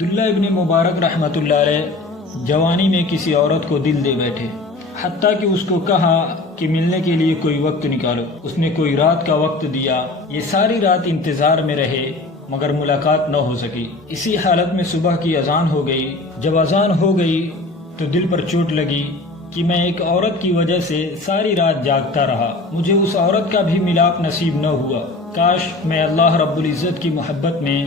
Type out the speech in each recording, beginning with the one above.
عبداللہ ابن مبارک رحمۃ اللہ علیہ جوانی میں کسی عورت کو دل دے بیٹھے، حتیٰ کہ اس کو کہا کہ ملنے کے لیے کوئی وقت نکالو۔ اس نے کوئی رات کا وقت دیا، یہ ساری رات انتظار میں رہے مگر ملاقات نہ ہو سکی۔ اسی حالت میں صبح کی اذان ہو گئی۔ جب اذان ہو گئی تو دل پر چوٹ لگی کہ میں ایک عورت کی وجہ سے ساری رات جاگتا رہا، مجھے اس عورت کا بھی ملاپ نصیب نہ ہوا۔ کاش میں اللہ رب العزت کی محبت میں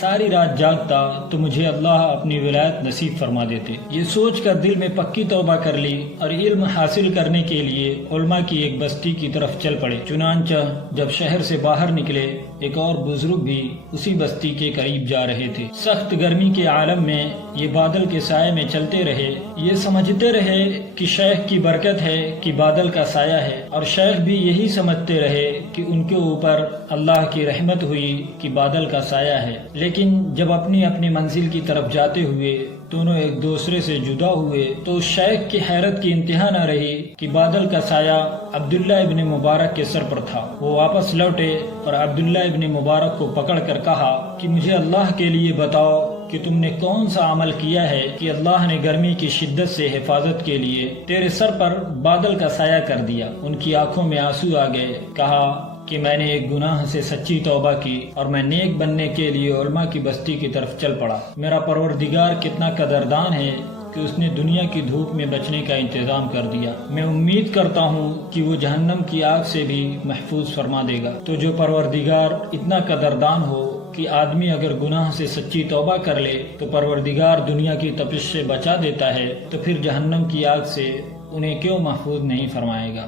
ساری رات جاگتا تو مجھے اللہ اپنی ولایت نصیب فرما دیتے۔ یہ سوچ کر دل میں پکی توبہ کر لی اور علم حاصل کرنے کے لیے علماء کی ایک بستی کی طرف چل پڑے۔ چنانچہ جب شہر سے باہر نکلے، ایک اور بزرگ بھی اسی بستی کے قریب جا رہے تھے۔ سخت گرمی کے عالم میں یہ بادل کے سائے میں چلتے رہے، یہ سمجھتے رہے کہ شیخ کی برکت ہے کہ بادل کا سایہ ہے، اور شیخ بھی یہی سمجھتے رہے کہ ان کے اوپر اللہ کی رحمت ہوئی کہ بادل کا سایہ ہے۔ لیکن جب اپنی اپنی منزل کی طرف جاتے ہوئے دونوں ایک دوسرے سے جدا ہوئے تو شیخ کی حیرت کی انتہا نہ رہی کہ بادل کا سایہ عبداللہ ابن مبارک کے سر پر تھا۔ وہ واپس لوٹے اور عبداللہ ابن مبارک کو پکڑ کر کہا کہ مجھے اللہ کے لیے بتاؤ کہ تم نے کون سا عمل کیا ہے کہ اللہ نے گرمی کی شدت سے حفاظت کے لیے تیرے سر پر بادل کا سایہ کر دیا۔ ان کی آنکھوں میں آنسو آ گئے۔ کہا کہ میں نے ایک گناہ سے سچی توبہ کی اور میں نیک بننے کے لیے علماء کی بستی کی طرف چل پڑا۔ میرا پروردگار کتنا قدردان ہے کہ اس نے دنیا کی دھوپ میں بچنے کا انتظام کر دیا۔ میں امید کرتا ہوں کہ وہ جہنم کی آگ سے بھی محفوظ فرما دے گا۔ تو جو پروردگار اتنا قدردان ہو کہ آدمی اگر گناہ سے سچی توبہ کر لے تو پروردگار دنیا کی تپش سے بچا دیتا ہے، تو پھر جہنم کی آگ سے انہیں کیوں محفوظ نہیں فرمائے گا۔